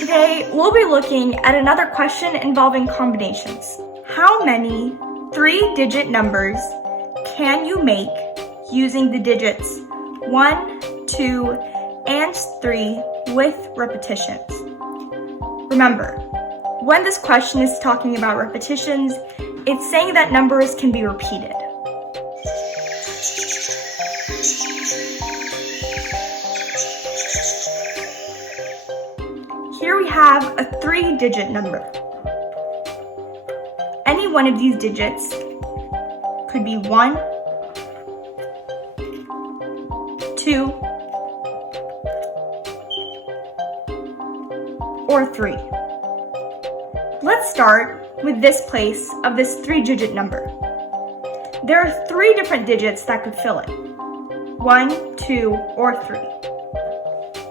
Today, we'll be looking at another question involving combinations. How many 3-digit numbers can you make using the digits 1, 2, and 3 with repetitions? Remember, when this question is talking about repetitions, it's saying that numbers can be repeated. Here we have a 3-digit number. Any one of these digits could be 1, 2, or 3. Let's start with this place of this 3-digit number. There are 3 different digits that could fill it: 1, 2, or 3.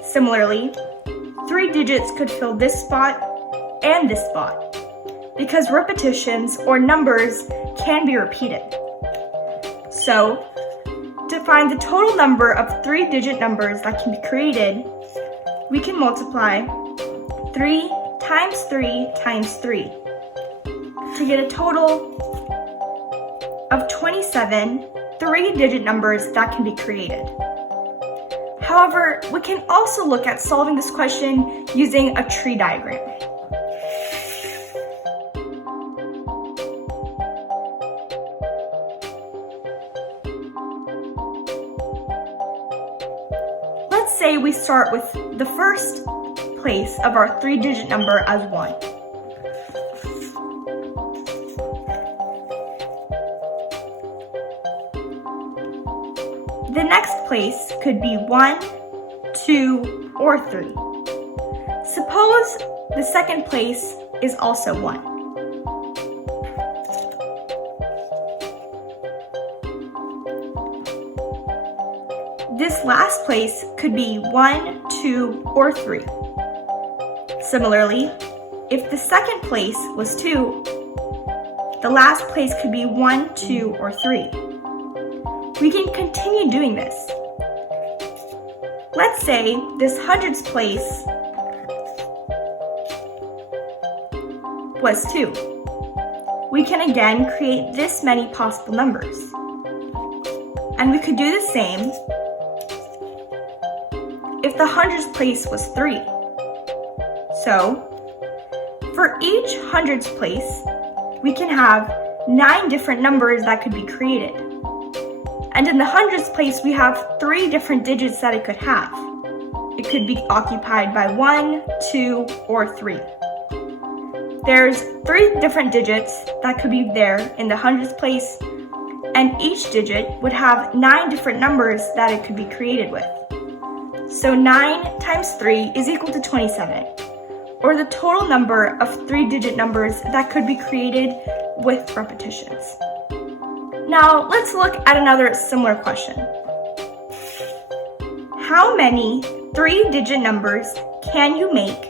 Similarly, 3 digits could fill this spot and this spot, because repetitions or numbers can be repeated. So, to find the total number of 3-digit numbers that can be created, we can multiply 3 times 3 times 3 to get a total of 27 3-digit numbers that can be created. However, we can also look at solving this question using a tree diagram. Let's say we start with the first place of our 3-digit number as 1. The next place could be 1, 2, or 3. Suppose the second place is also 1. This last place could be 1, 2, or 3. Similarly, if the second place was 2, the last place could be 1, 2, or 3. We can continue doing this. Let's say this hundreds place was 2. We can again create this many possible numbers. And we could do the same if the hundreds place was 3. So, for each hundreds place, we can have 9 different numbers that could be created. And in the hundreds place, we have 3 different digits that it could have. It could be occupied by 1, 2, or 3. There's 3 different digits that could be there in the hundreds place, and each digit would have 9 different numbers that it could be created with. So 9 times 3 is equal to 27, or the total number of 3-digit numbers that could be created with repetitions. Now, let's look at another similar question. How many 3-digit numbers can you make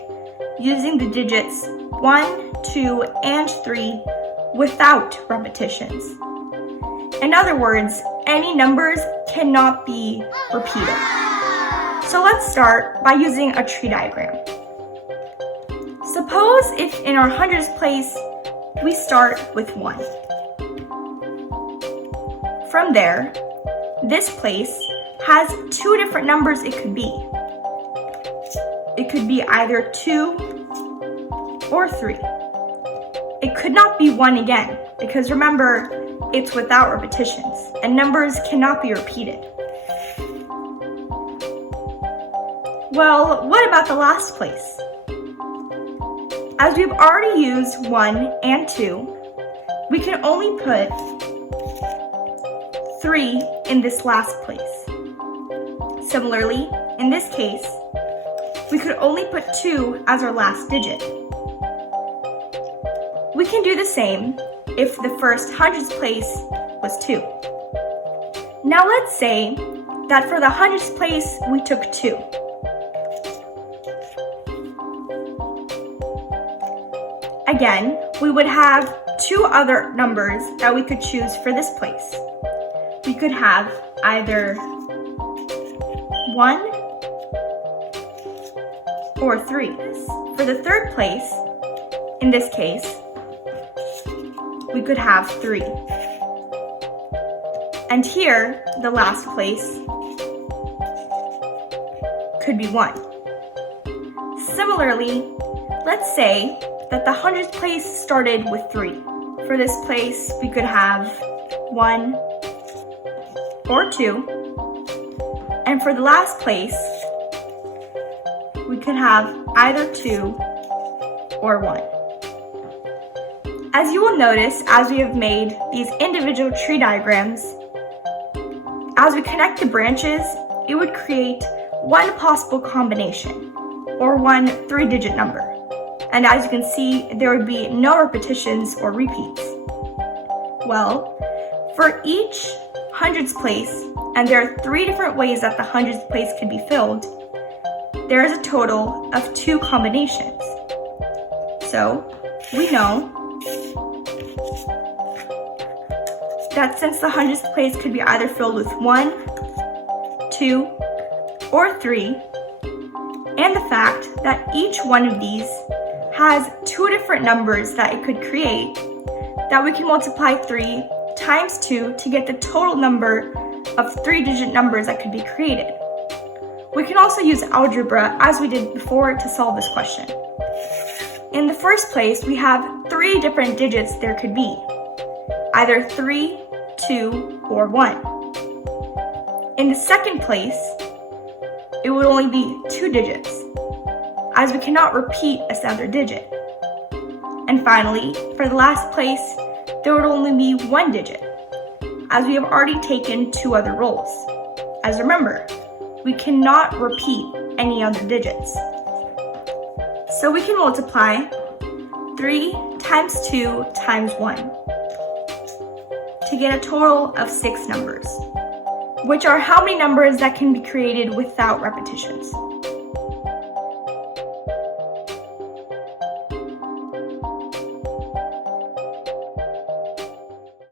using the digits 1, 2, and 3 without repetitions? In other words, any numbers cannot be repeated. So let's start by using a tree diagram. Suppose if in our hundreds place, we start with 1. From there, this place has 2 different numbers it could be. It could be either 2 or 3. It could not be 1 again, because remember, it's without repetitions, and numbers cannot be repeated. Well, what about the last place? As we've already used 1 and 2, we can only put 3 in this last place. Similarly, in this case, we could only put 2 as our last digit. We can do the same if the first hundreds place was 2. Now let's say that for the hundreds place, we took 2. Again, we would have 2 other numbers that we could choose for this place. We could have either 1 or 3. For the third place, in this case, we could have 3. And here, the last place could be 1. Similarly, let's say that the 100th place started with 3. For this place, we could have 1 or 2. And for the last place, we could have either 2 or 1. As you will notice, as we have made these individual tree diagrams, as we connect the branches, it would create one possible combination, or one 3-digit number. And as you can see, there would be no repetitions or repeats. Well, for each 100th place, and there are 3 different ways that the 100th place could be filled, there is a total of 2 combinations. So, we know that since the 100th place could be either filled with 1, 2, or 3, and the fact that each one of these has 2 different numbers that it could create, that we can multiply 3 times 2 to get the total number of 3-digit numbers that could be created. We can also use algebra, as we did before, to solve this question. In the first place, we have 3 different digits there could be, either 3, 2, or 1. In the second place, it would only be 2 digits, as we cannot repeat a standard digit. And finally, for the last place, there would only be 1 digit, as we have already taken 2 other roles. As remember, we cannot repeat any other digits. So we can multiply 3 times 2 times 1 to get a total of 6 numbers, which are how many numbers that can be created without repetitions.